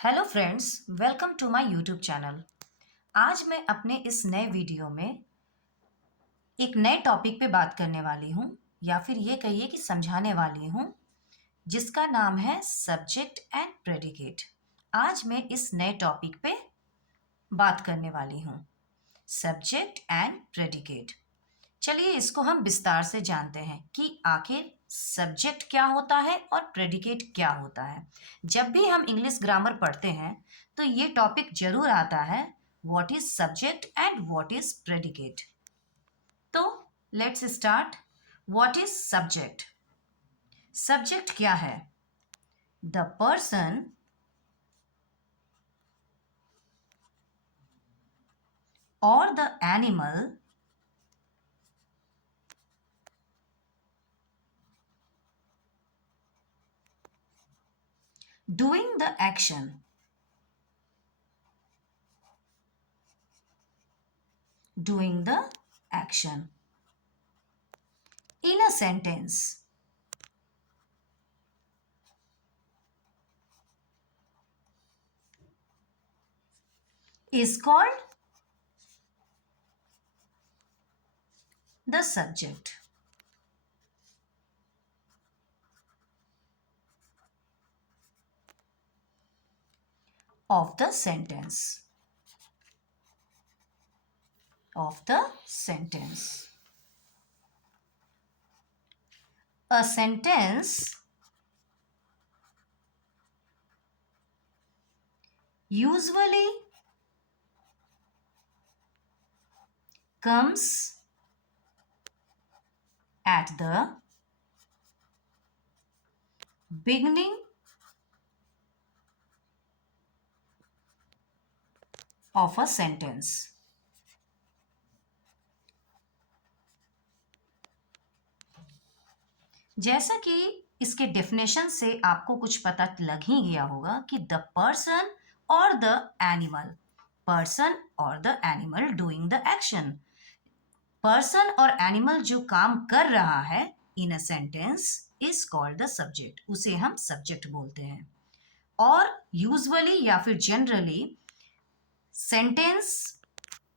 Hello friends, welcome to my YouTube channel. आज मैं अपने इस नए वीडियो में एक नए टॉपिक पे बात करने वाली हूँ, या फिर ये कहिए कि समझाने वाली हूँ, जिसका नाम है सब्जेक्ट एंड प्रेडिकेट। आज मैं इस नए टॉपिक पे बात करने वाली हूँ, सब्जेक्ट एंड प्रेडिकेट। चलिए इसको हम विस्तार से जानते हैं कि आखिर सब्जेक्ट क्या होता है और प्रेडिकेट क्या होता है। जब भी हम इंग्लिश ग्रामर पढ़ते हैं तो ये टॉपिक जरूर आता है, what is subject and what is predicate. तो let's start. What is subject? Subject क्या है? The person or the animal doing the action, doing the action in a sentence is called the subject. Of the sentence. Of the sentence. A sentence usually comes at the beginning of a sentence. जैसा कि इसके definition से आपको कुछ पता लग ही गया होगा कि the person or the animal, person or the animal doing the action, person or animal जो काम कर रहा है in a sentence is called the subject, उसे हम सब्जेक्ट बोलते हैं। और यूजुअली या फिर जनरली सेंटेंस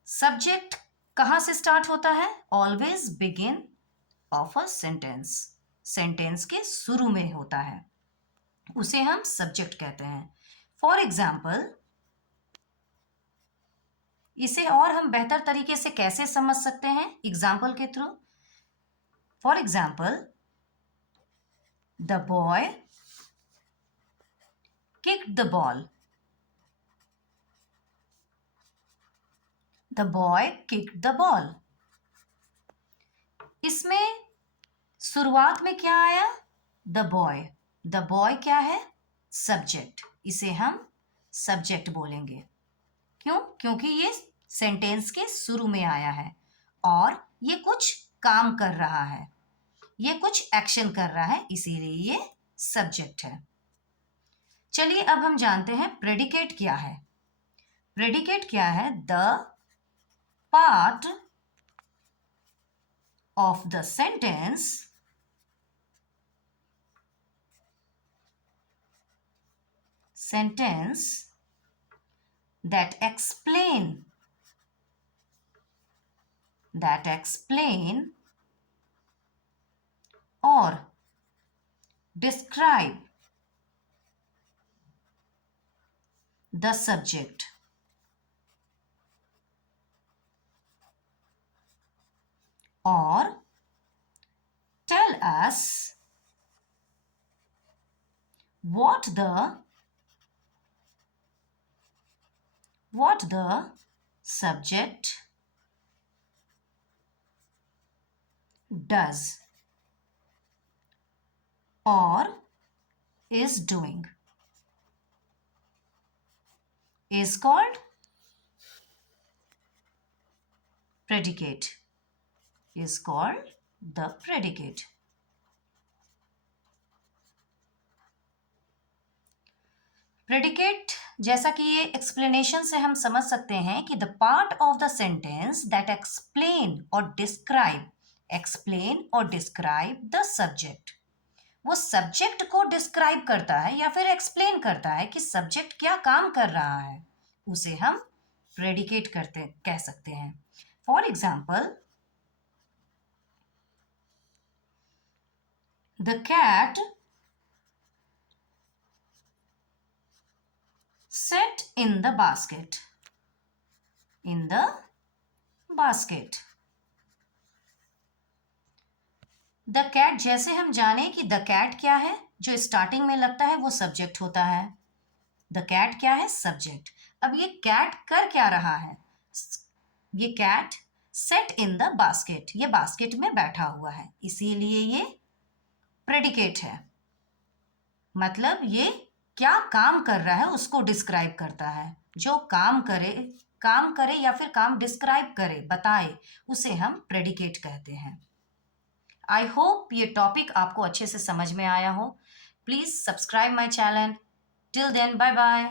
सब्जेक्ट कहाँ से स्टार्ट होता है? Always begin of a sentence, sentence के शुरू में होता है, उसे हम सब्जेक्ट कहते हैं। फॉर एग्जाम्पल, इसे और हम बेहतर तरीके से कैसे समझ सकते हैं? एग्जाम्पल के through. For example, the boy kicked the ball. The boy kicked the ball. इसमें शुरुआत में क्या आया? The boy. द बॉय क्या है? सब्जेक्ट, इसे हम सब्जेक्ट बोलेंगे। क्यों? क्योंकि ये सेंटेंस के शुरू में आया है और ये कुछ काम कर रहा है, ये कुछ एक्शन कर रहा है, इसीलिए ये सब्जेक्ट है। चलिए अब हम जानते हैं प्रेडिकेट क्या है। प्रेडिकेट क्या है? The part of the sentence that explain or describe the subject, or tell us what the subject does or is doing is called predicate, is called the predicate. Predicate जैसा कि ये explanation से हम समझ सकते हैं कि the part of the sentence that explain और डिस्क्राइब द सब्जेक्ट, वो सब्जेक्ट को डिस्क्राइब करता है या फिर एक्सप्लेन करता है कि सब्जेक्ट क्या काम कर रहा है, उसे हम प्रेडिकेट कह सकते हैं। For example, the cat sat in the basket. In the basket. The cat, जैसे हम जाने कि द कैट क्या है, जो स्टार्टिंग में लगता है वो सब्जेक्ट होता है। द कैट क्या है? सब्जेक्ट। अब ये कैट कर क्या रहा है? ये cat sat in the basket, ये बास्केट में बैठा हुआ है, इसीलिए ये प्रेडिकेट है। मतलब ये क्या काम कर रहा है उसको डिस्क्राइब करता है। जो काम करे या फिर काम डिस्क्राइब करे, बताए, उसे हम प्रेडिकेट कहते हैं। आई होप ये टॉपिक आपको अच्छे से समझ में आया हो। Please subscribe my channel. Till then, bye bye.